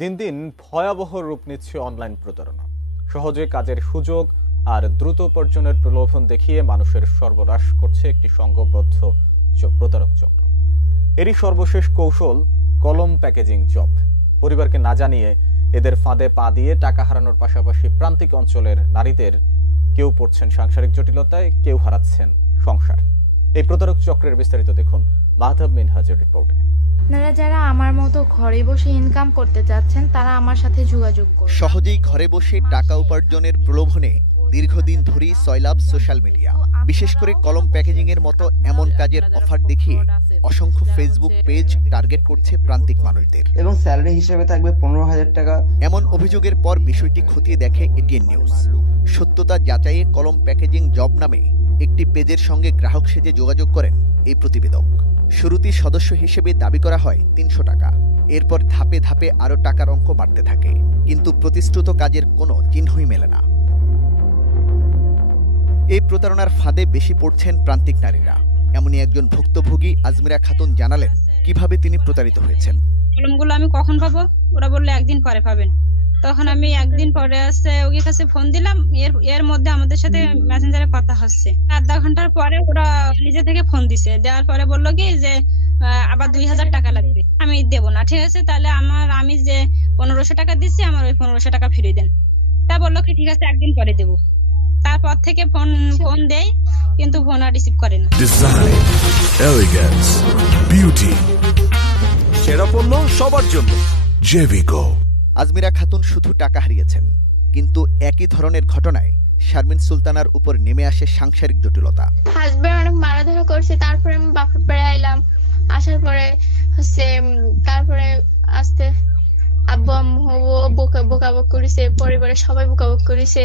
দিন দিন ভয়াবহ রূপ নিচ্ছে অনলাইন প্রতারণা। সহজে কাজের সুযোগ আর দ্রুত উপার্জনের প্রলোভন দেখিয়ে মানুষের সর্বনাশ করছে একটি সংঘবদ্ধ প্রতারক চক্র। এরই সর্বশেষ কৌশল কলম প্যাকেজিং জব। পরিবারকে না জানিয়ে এদের ফাঁদে পা দিয়ে টাকা হারানোর পাশাপাশি প্রান্তিক অঞ্চলের নারীদের কেউ পড়ছেন সাংসারিক জটিলতায়, কেউ হারাচ্ছেন সংসার। এই প্রতারক চক্রের বিস্তারিত দেখুন মাহতাব মিনহাজের রিপোর্টে। আপনারা যারা আমার মতো ঘরে বসে ইনকাম করতে চাচ্ছেন তারা আমার সাথে যোগাযোগ করুন। সহজেই ঘরে বসে টাকা উপার্জনের প্রলোভনে দীর্ঘদিন ধরেই সয়লাব সোশ্যাল মিডিয়া, বিশেষ করে কলম প্যাকেজিং এর মতো এমন কাজের অফার দেখিয়ে অসংখ্য ফেসবুক পেজ টার্গেট করছে প্রান্তিক মানুষদের। এবং স্যালারি হিসেবে থাকবে 15,000 টাকা। এমন অভিযোগের পর বিষয়টি খতিয়ে দেখে এটিএন নিউজ। সত্যতা যাচাইয়ে কলম প্যাকেজিং জব নামে একটি পেজের সঙ্গে গ্রাহক সেজে যোগাযোগ করেন এই প্রতিবেদক। শুরুতেই সদস্য হিসেবে দাবি করা হয় 300 টাকা। এরপর ধাপে ধাপে আরও টাকার অঙ্ক বাড়তে থাকে, কিন্তু প্রতিশ্রুত কাজের কোনো চিহ্নই মেলে না। এই প্রতারণার ফাঁদে বেশি পড়ছেন প্রান্তিক নারীরা। এমনই একজন ভুক্তভোগী আজমিরা খাতুন জানালেন কিভাবে তিনি প্রতারিত হয়েছেন। কলমগুলো আমি কখন পাবো? ওরা বললো একদিন পরে পাবেন। তখন আমি একদিন পরে ওর কাছে ফোন দিলাম। এর মধ্যে আমাদের সাথে মেসেঞ্জারে কথা হচ্ছে। আধা ঘন্টার পরে ওরা নিজে থেকে ফোন দিছে। দেওয়ার পরে বললো কি যে আবার 2,000 টাকা লাগবে। আমি দেবো না। ঠিক আছে, তাহলে আমি যে 1500 টাকা দিচ্ছি আমার ওই 1500 টাকা ফিরিয়ে দেন। তা বললো কি ঠিক আছে, একদিন পরে দেবো। তারপর থেকে ফোন দেয়, কিন্তু ফোন আর রিসিভ করে না। ডিজাইন, এলিগেন্স, বিউটি, সেরা পণ্য সবার জন্য জেভিকো। আজমিরা খাতুন শুধু টাকা হারিয়েছেন, কিন্তু একই ধরনের ঘটনায় শারমিন সুলতানার উপর নেমে আসে সাংসারিক জটিলতা। হাজবেন্ড অনেক মারাধরা করছে, তারপরে আমি বাপের বাড়ি আইলাম। আসার পরে তারপরে আস্তে আব্বু আম্মু বকাবক করেছে, পরিবারের সবাই বকাবক করেছে।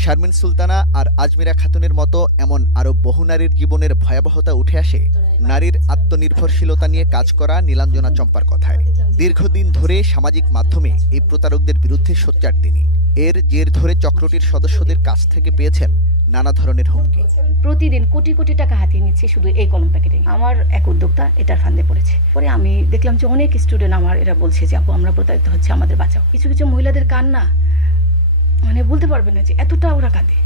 শারমিন সুলতানা আর আজমিরা খাতুনের মতো এমন আরো বহু নারীর জীবনের ভয়াবহতা উঠে আসে নারীর আত্মনির্ভরশীলতা নিয়ে কাজ করা নীলাঞ্জনা চম্পার কথায়। দীর্ঘদিন ধরে সামাজিক মাধ্যমে এই প্রতারকদের বিরুদ্ধে সোচ্চার তিনি। এর জের ধরে চক্রটির সদস্যদের কাছ থেকে পেয়েছেন নানা ধরনের হুমকি। প্রতিদিন কোটি কোটি টাকা হাতিয়ে নিচ্ছে শুধু এই কলম প্যাকেটিং। আমার এক উদ্যোক্তা এটার ফান্দে পড়েছে। পরে আমি দেখলাম যে অনেক স্টুডেন্ট আমার এরা বলছে যে আপু আমরা প্রতারিত হচ্ছে, আমাদের বাঁচাও। কিছু কিছু মহিলাদের কান্না মানে বলতে পারবে না যে এতটা ওরা কাঁদে,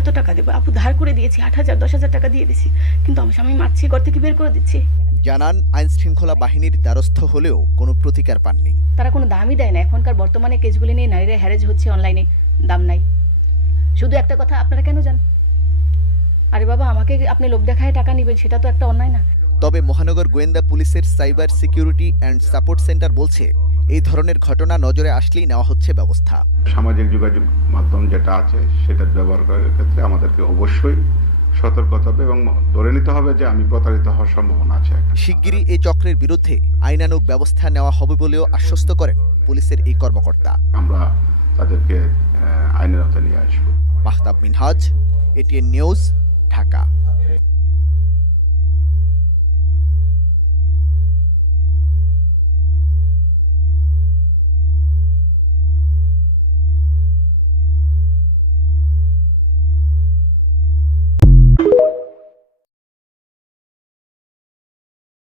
এত টাকা দেবো আপু, ধার করে দিয়েছি 8,000 10,000 টাকা দিয়ে দিছি, কিন্তু আমার স্বামী মারছি, ঘর থেকে বের করে দিচ্ছি। জানান আইন শৃঙ্খলা বাহিনীর দ্বারস্থ হলেও কোনো প্রতিকার পাননি। তারা কোনো দামই দেয় না। এখনকার বর্তমানে কেসগুলি নিয়ে নারীরা হ্যারেজ হচ্ছে অনলাইনে, দাম নাই। শুধু একটা কথা, আপনারা কেন যান? আরে বাবা, আমাকে আপনি লোভ দেখায় টাকা নেবেন, সেটা তো একটা অন্যায় না? তবে মহানগর গোয়েন্দা পুলিশের cyber security and support centre বলছে এই ধরনের ঘটনা নজরে আসলেই নেওয়া হচ্ছে ব্যবস্থা। সামাজিক যোগাযোগ মাধ্যম যেটা আছে সেটার ব্যবহার করার ক্ষেত্রে আমাদেরকে অবশ্যই সতর্ক হতে হবে এবং ধরে নিতে হবে যে আমি প্রতারিত হওয়ার সম্ভাবনা আছে। শিগগিরই এই চক্রের বিরুদ্ধে আইনানুগ ব্যবস্থা নেওয়া হবে বলেও আশ্বস্ত করেন পুলিশের এই কর্মকর্তা। আমরা তাদেরকে আইনের আওতায় নিয়ে আসবো। Mahtab Minhaj, ATN news,